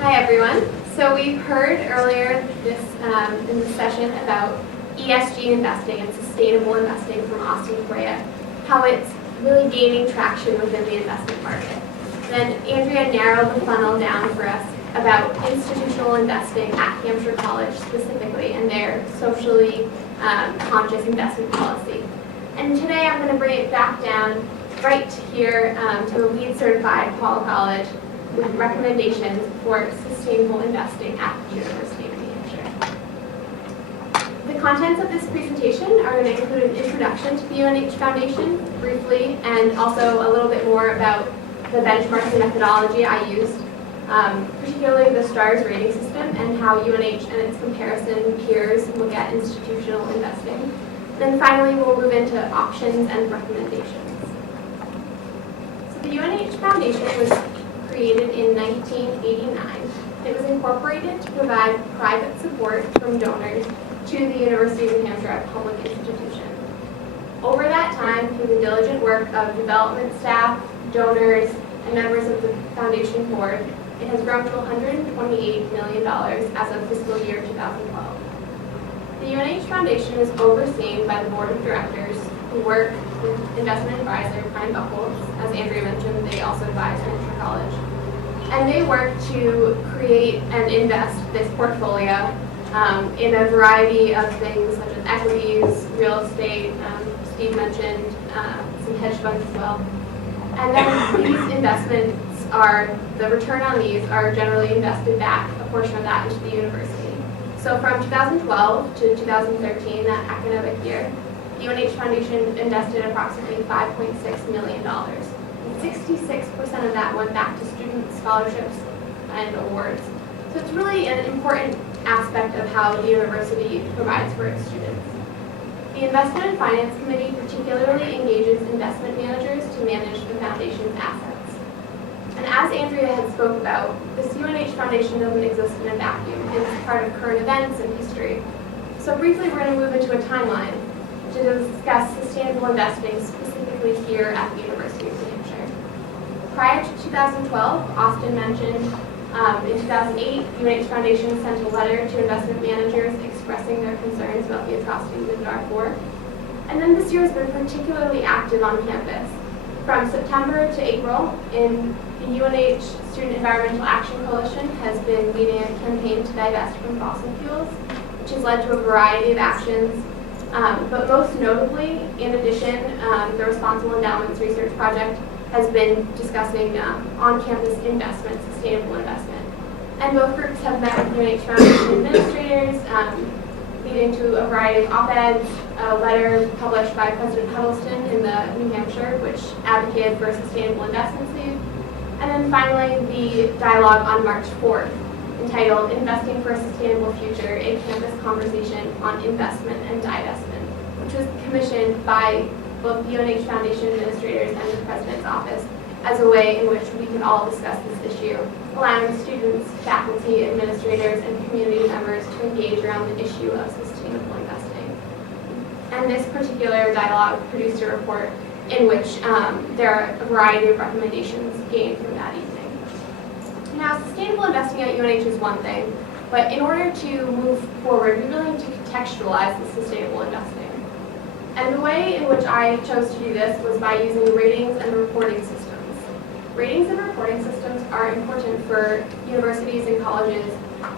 Hi everyone. So we've heard earlier in this session about ESG investing and sustainable investing from Austin Correa, how it's really gaining traction within the investment market. Then Andrea narrowed the funnel down for us about institutional investing at Hampshire College specifically and their socially conscious investment policy. And today I'm going to bring it back down right here to the LEED certified Paul College with recommendations for sustainable investing at the University of New Hampshire. The contents of this presentation are going to include an introduction to the UNH Foundation, briefly, and also a little bit more about the benchmarks and methodology I used, particularly the STARS rating system and how UNH and its comparison peers look at institutional investing. Then finally, we'll move into options and recommendations. So the UNH Foundation was created in 1989. It was incorporated to provide private support from donors to the University of New Hampshire, a public institution. Over that time, through the diligent work of development staff, donors, and members of the foundation board, it has grown to $128 million as of fiscal year 2012. The UNH Foundation is overseen by the board of directors who work with investment advisor Brian Buckles. As Andrea mentioned, they also advise Hampshire College. And they work to create and invest this portfolio in a variety of things such as equities, real estate, Steve mentioned some hedge funds as well. And then these investments the return on these are generally invested back, a portion of that, into the university. So from 2012 to 2013, that academic year, the UNH Foundation invested approximately $5.6 million. 66% of that went back to student scholarships and awards. So it's really an important aspect of how the university provides for its students. The Investment and Finance Committee particularly engages investment managers to manage the foundation's assets. And as Andrea had spoke about, this UNH Foundation doesn't exist in a vacuum. It's part of current events and history. So briefly, we're going to move into a timeline to discuss sustainable investing specifically here at the University of New Hampshire. Prior to 2012, Austin mentioned, in 2008, the UNH Foundation sent a letter to investment managers expressing their concerns about the atrocities in Darfur. And then this year has been particularly active on campus. From September to April, the UNH Student Environmental Action Coalition has been leading a campaign to divest from fossil fuels, which has led to a variety of actions. But most notably, in addition, the Responsible Endowments Research Project has been discussing on-campus investment, sustainable investment. And both groups have met with UNH Foundation administrators, leading to a variety of op-eds, a letter published by President Huddleston in the New Hampshire, which advocated for sustainable investments leave. And then finally, the dialogue on March 4th, entitled Investing for a Sustainable Future, a Campus Conversation on Investment and Divestment, which was commissioned by both the UNH Foundation administrators and the President's Office as a way in which we could all discuss this issue, allowing students, faculty, administrators, and community members to engage around the issue of sustainable investing. And this particular dialogue produced a report in which there are a variety of recommendations gained from that evening. Now, sustainable investing at UNH is one thing, but in order to move forward, we really need to contextualize the sustainable investing. And the way in which I chose to do this was by using ratings and reporting systems. Ratings and reporting systems are important for universities and colleges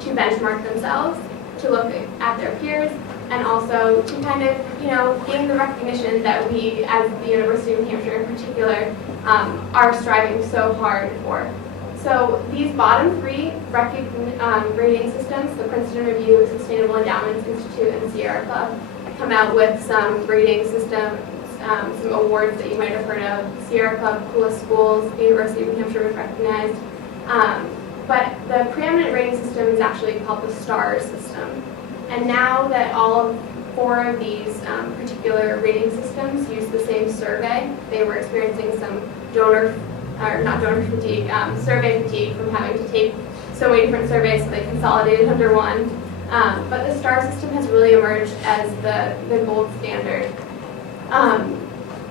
to benchmark themselves, to look at their peers, and also to kind of, gain the recognition that we, as the University of New Hampshire in particular, are striving so hard for. So these bottom three rating systems, the Princeton Review, Sustainable Endowments Institute, and Sierra Club, come out with some rating systems, some awards that you might have heard of. Sierra Club, Coolest Schools, the University of New Hampshire was recognized. But the preeminent rating system is actually called the STARS system. And now that all 4 of these particular rating systems use the same survey, they were experiencing some survey fatigue from having to take so many different surveys, so they consolidated under one. But the STAR system has really emerged as the gold standard.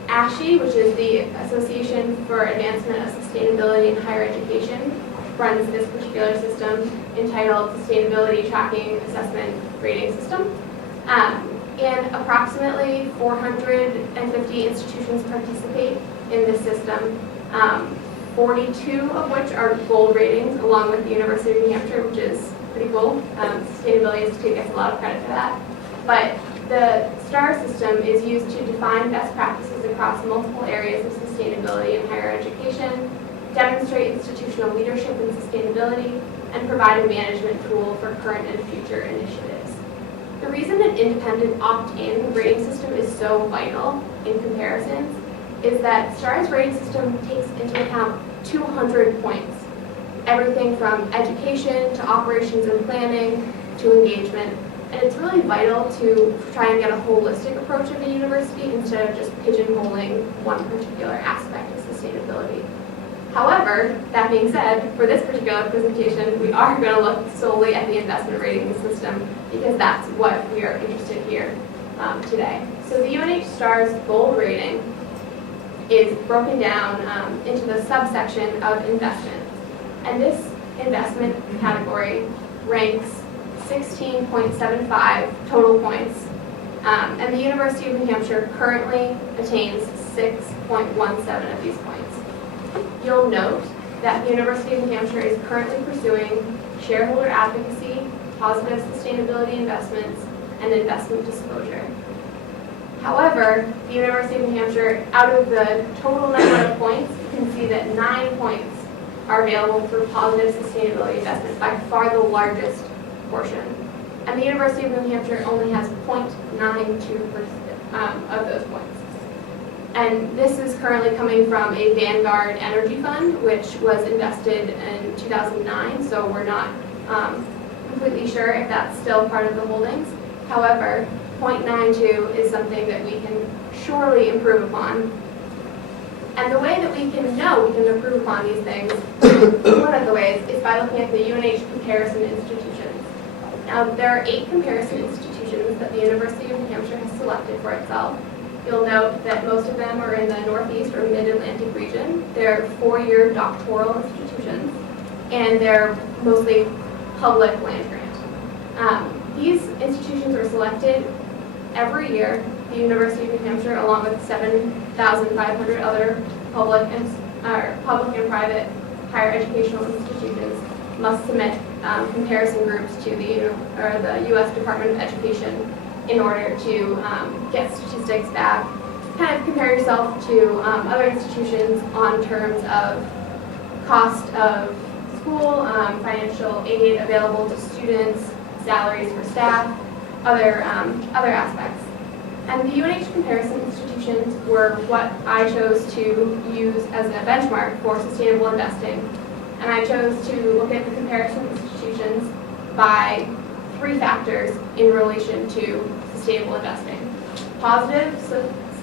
ASHE, which is the Association for Advancement of Sustainability in Higher Education, runs this particular system entitled Sustainability Tracking Assessment Rating System. And approximately 450 institutions participate in this system, 42 of which are gold ratings, along with the University of New Hampshire, which is pretty cool. Sustainability Institute gets a lot of credit for that. But the STAR system is used to define best practices across multiple areas of sustainability in higher education, demonstrate institutional leadership in sustainability, and provide a management tool for current and future initiatives. The reason an independent opt-in rating system is so vital in comparisons is that STAR's rating system takes into account 200 points, everything from education to operations and planning to engagement. And it's really vital to try and get a holistic approach of a university instead of just pigeonholing one particular aspect of sustainability. However, that being said, for this particular presentation, we are going to look solely at the investment rating system because that's what we are interested here today. So the UNH STAR's gold rating is broken down into the subsection of investment. And this investment category ranks 16.75 total points. And the University of New Hampshire currently attains 6.17 of these points. You'll note that the University of New Hampshire is currently pursuing shareholder advocacy, positive sustainability investments, and investment disclosure. However, the University of New Hampshire, out of the total number of points, you can see that 9 points are available for positive sustainability investment, by far the largest portion. And the University of New Hampshire only has 0.92% of those points. And this is currently coming from a Vanguard Energy Fund, which was invested in 2009, so we're not completely sure if that's still part of the holdings. However, 0.92 is something that we can surely improve upon. And the way that we can know we can improve upon these things, one of the ways, is by looking at the UNH comparison institutions. Now, there are 8 comparison institutions that the University of New Hampshire has selected for itself. You'll note that most of them are in the Northeast or Mid-Atlantic region. They're 4-year doctoral institutions, and they're mostly public land grant. These institutions are selected every year. The University of New Hampshire, along with 7,500 other public and private higher educational institutions, must submit comparison groups to the U.S. Department of Education in order to get statistics back, kind of compare yourself to other institutions on terms of cost of school, financial aid available to students, salaries for staff, other aspects. And the UNH comparison institutions were what I chose to use as a benchmark for sustainable investing. And I chose to look at the comparison institutions by 3 factors in relation to sustainable investing: positive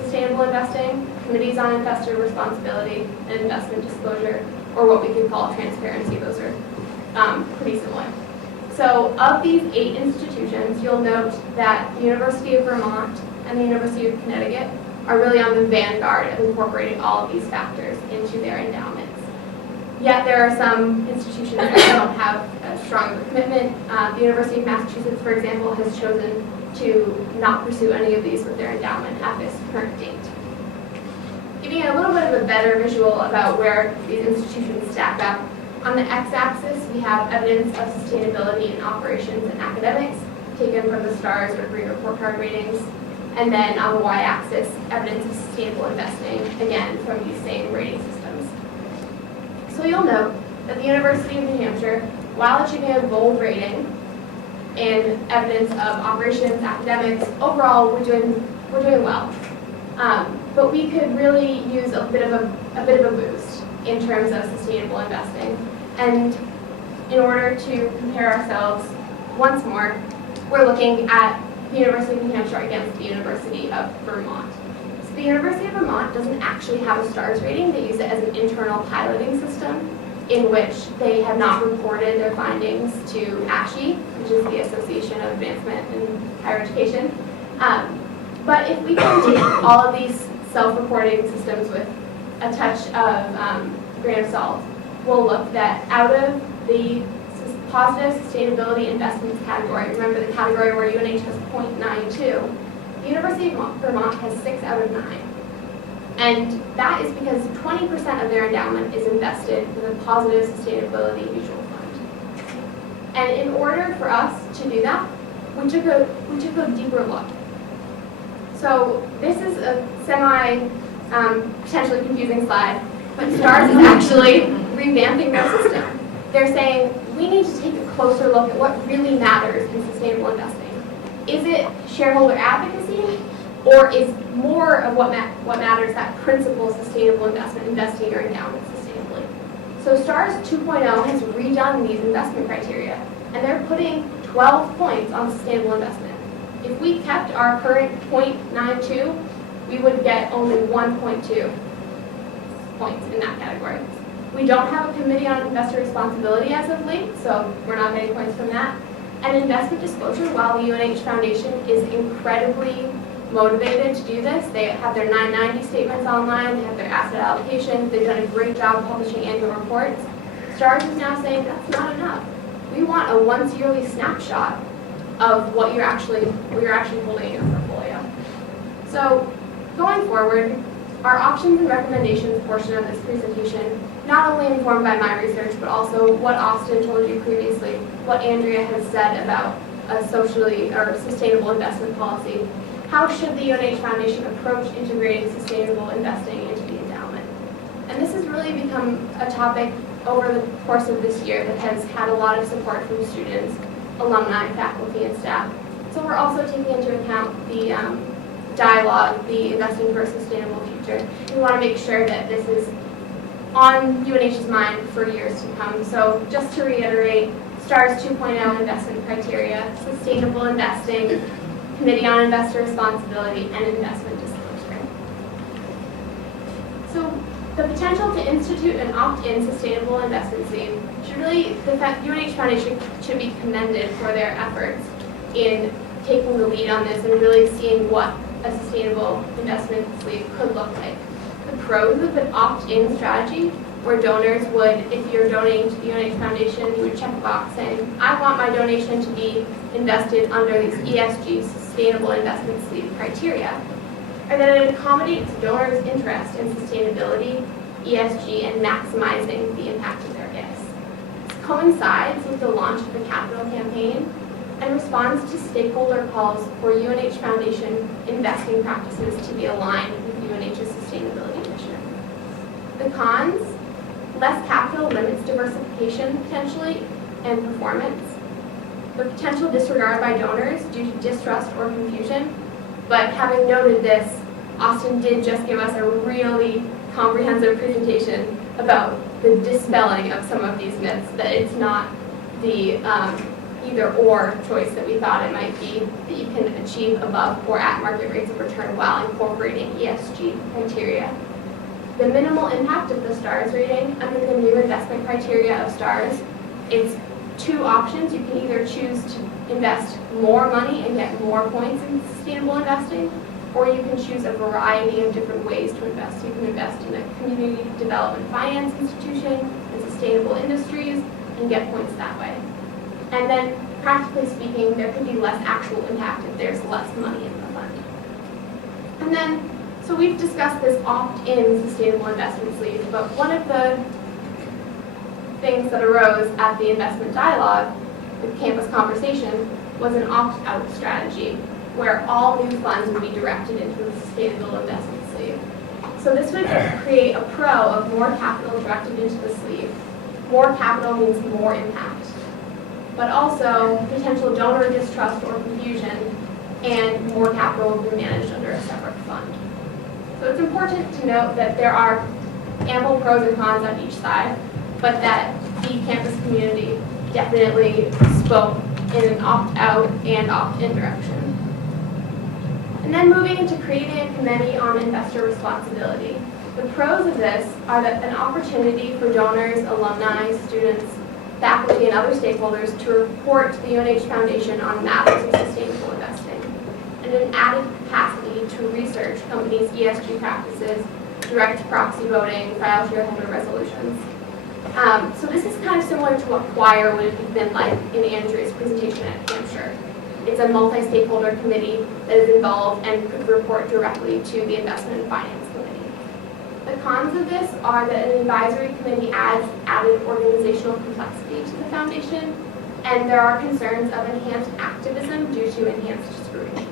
sustainable investing, committees on investor responsibility, and investment disclosure, or what we could call transparency. Those are pretty similar. So of these 8 institutions, you'll note that the University of Vermont and the University of Connecticut are really on the vanguard of incorporating all of these factors into their endowments. Yet there are some institutions that don't have a strong commitment. The University of Massachusetts, for example, has chosen to not pursue any of these with their endowment at this current date. Giving you a little bit of a better visual about where these institutions stack up, on the x-axis we have evidence of sustainability in operations and academics, taken from the STARS or Green Report Card ratings, and then on the y-axis, evidence of sustainable investing, again from these same rating systems. So you'll note that the University of New Hampshire, while achieving a gold rating in evidence of operations, academics, overall we're doing well. But we could really use a bit of a boost in terms of sustainable investing. And in order to compare ourselves once more, we're looking at the University of New Hampshire against the University of Vermont. So the University of Vermont doesn't actually have a STARS rating. They use it as an internal piloting system in which they have not reported their findings to ASHE, which is the Association of Advancement in Higher Education. But if we can take all of these self-reporting systems with a touch of grain of salt, will look that out of the positive sustainability investments category, remember the category where UNH has 0.92, the University of Vermont has 6 out of 9. And that is because 20% of their endowment is invested in a positive sustainability mutual fund. And in order for us to do that, we took a deeper look. So this is a potentially confusing slide, but STARS is actually revamping their system. They're saying we need to take a closer look at what really matters in sustainable investing. Is it shareholder advocacy, or is more of what matters that principal sustainable investment, investing your endowment sustainably? So STARS 2.0 has redone these investment criteria, and they're putting 12 points on sustainable investment. If we kept our current 0.92, we would get only 1.2 points in that category. We don't have a committee on investor responsibility as of late, so we're not getting points from that. And investment disclosure, while the UNH Foundation is incredibly motivated to do this, they have their 990 statements online, they have their asset allocation, they've done a great job publishing annual reports. STARS is now saying that's not enough. We want a once yearly snapshot of what you're actually holding in your portfolio. So going forward, our options and recommendations portion of this presentation, not only informed by my research, but also what Austin told you previously, what Andrea has said about a socially or sustainable investment policy. How should the UNH Foundation approach integrating sustainable investing into the endowment? And this has really become a topic over the course of this year that has had a lot of support from students, alumni, faculty, and staff. So we're also taking into account the dialogue, the Investing for a Sustainable Future. We want to make sure that this is on UNH's mind for years to come. So just to reiterate, STARS 2.0 investment criteria, sustainable investing, Committee on Investor Responsibility, and investment disclosure. So the potential to institute an opt-in sustainable investment sleeve should really, the UNH Foundation should be commended for their efforts in taking the lead on this and really seeing what a sustainable investment sleeve could look like. The pros of an opt-in strategy, where donors would, if you're donating to the UNH Foundation, you would check a box saying, I want my donation to be invested under these ESG sustainable investment sleeve criteria, or that it accommodates donors' interest in sustainability, ESG, and maximizing the impact of their gifts. This coincides with the launch of the capital campaign and responds to stakeholder calls for UNH Foundation investing practices to be aligned with UNH's sustainability mission. The cons: less capital limits diversification potentially and performance. The potential disregard by donors due to distrust or confusion. But having noted this, Austin did just give us a really comprehensive presentation about the dispelling of some of these myths, that it's not the either-or choice that we thought it might be, that you can achieve above or at market rates of return while incorporating ESG criteria. The minimal impact of the STARS rating under the new investment criteria of STARS, it's 2 options. You can either choose to invest more money and get more points in sustainable investing, or you can choose a variety of different ways to invest. You can invest in a community development finance institution, in sustainable industries, and get points that way. And then, practically speaking, there could be less actual impact if there's less money in the fund. And then, so we've discussed this opt-in sustainable investment sleeve, but one of the things that arose at the investment dialogue, the campus conversation, was an opt-out strategy, where all new funds would be directed into the sustainable investment sleeve. So this would create a pro of more capital directed into the sleeve. More capital means more impact, but also potential donor distrust or confusion, and more capital will be managed under a separate fund. So it's important to note that there are ample pros and cons on each side, but that the campus community definitely spoke in an opt-out and opt-in direction. And then moving into creating a committee on investor responsibility. The pros of this are that an opportunity for donors, alumni, students, faculty, and other stakeholders to report to the UNH Foundation on matters of sustainable investing, and an added capacity to research companies' ESG practices, direct proxy voting, file shareholder resolutions. So this is kind of similar to what choir would have been like in Andrea's presentation at Hampshire. It's a multi-stakeholder committee that is involved and could report directly to the Investment and Finance Committee. The cons of this are that an advisory committee adds added organizational complexity to the foundation, and there are concerns of enhanced activism due to enhanced scrutiny.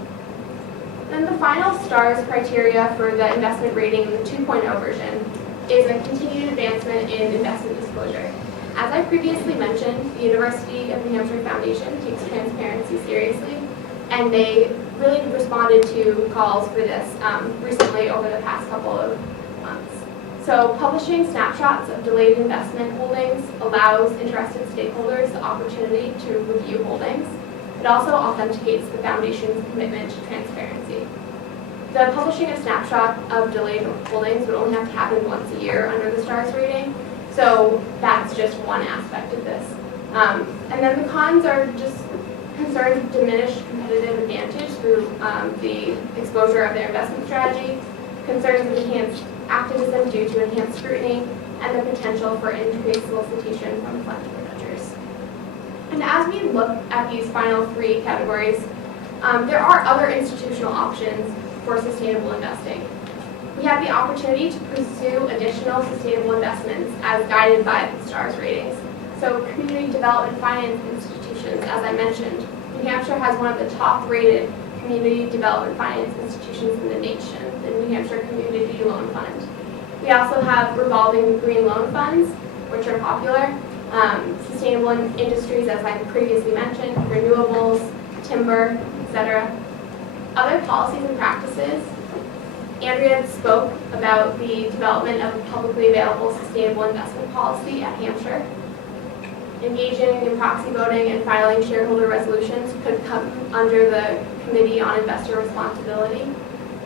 Then the final STARS criteria for the investment rating in the 2.0 version is a continued advancement in investment disclosure. As I previously mentioned, the University of New Hampshire Foundation takes transparency seriously, and they really responded to calls for this recently over the past couple of months. So publishing snapshots of delayed investment holdings allows interested stakeholders the opportunity to review holdings. It also authenticates the foundation's commitment to transparency. The publishing a snapshot of delayed holdings would only have to happen once a year under the STARS rating, so that's just one aspect of this. And then the cons are just concerns of diminished competitive advantage through the exposure of their investment strategy, concerns of enhanced activism due to enhanced scrutiny, and the potential for increased solicitation from fund managers. And as we look at these final three categories, there are other institutional options for sustainable investing. We have the opportunity to pursue additional sustainable investments as guided by the STARS ratings. So community development finance institutions, as I mentioned, New Hampshire has one of the top rated community development finance institutions in the nation, the New Hampshire Community Loan Fund. We also have revolving green loan funds, which are popular. Sustainable industries, as I previously mentioned, renewables, timber, etc. Other policies and practices. Andrea spoke about the development of a publicly available sustainable investment policy at Hampshire. Engaging in proxy voting and filing shareholder resolutions could come under the Committee on Investor Responsibility.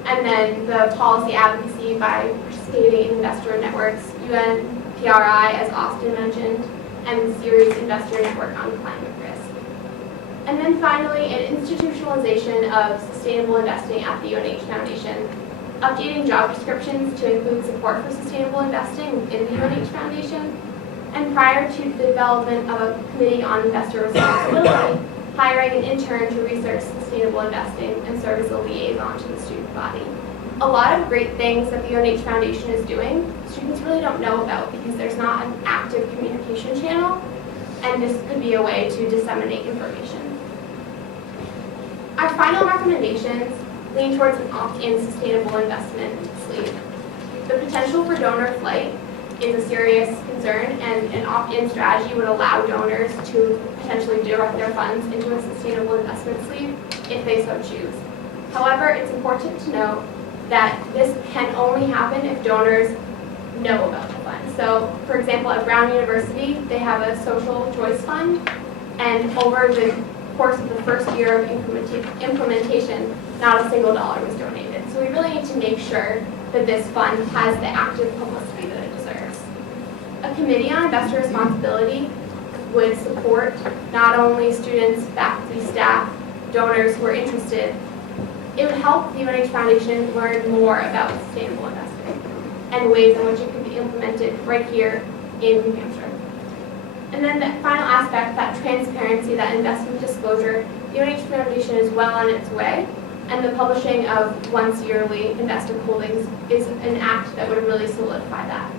And then the policy advocacy by participating in investor networks, UNPRI, as Austin mentioned, and the Series Investor Network on Climate Risk. And then finally, an institutionalization of sustainable investing at the UNH Foundation, updating job descriptions to include support for sustainable investing in the UNH Foundation, and prior to the development of a Committee on Investor Responsibility, hiring an intern to research sustainable investing and serve as a liaison to the student body. A lot of great things that the UNH Foundation is doing, students really don't know about because there's not an active communication channel, and this could be a way to disseminate information. Our final recommendations lean towards an opt-in sustainable investment sleeve. The potential for donor flight is a serious concern, and an opt-in strategy would allow donors to potentially direct their funds into a sustainable investment sleeve if they so choose. However, it's important to note that this can only happen if donors know about the fund. So, for example, at Brown University, they have a social choice fund, and over the course of the first year of implementation, not a single dollar was donated. So we really need to make sure that this fund has the active publicity that it deserves. A Committee on Investor Responsibility would support not only students, faculty, staff, donors who are interested. It would help the UNH Foundation learn more about sustainable investing and ways in which it could be implemented right here in New Hampshire. And then the final aspect, that transparency, that investment disclosure, the UNH Foundation is well on its way, and the publishing of once yearly investor holdings is an act that would really solidify that.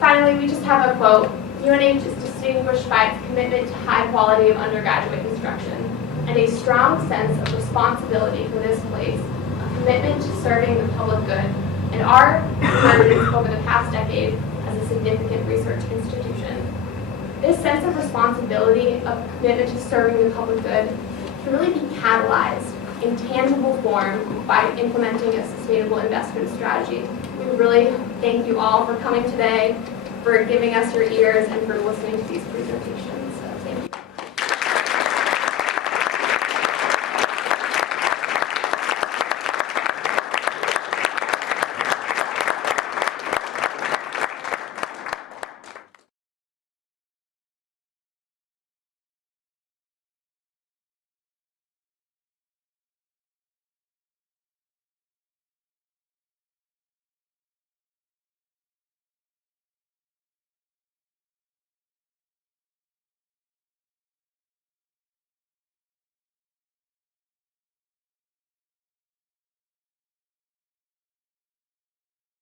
Finally, we just have a quote. UNH is distinguished by its commitment to high quality of undergraduate instruction and a strong sense of responsibility for this place, a commitment to serving the public good, and our emergence over the past decade as a significant research institution. This sense of responsibility, of commitment to serving the public good, can really be catalyzed in tangible form by implementing a sustainable investment strategy. We really thank you all for coming today, for giving us your ears, and for listening to these presentations.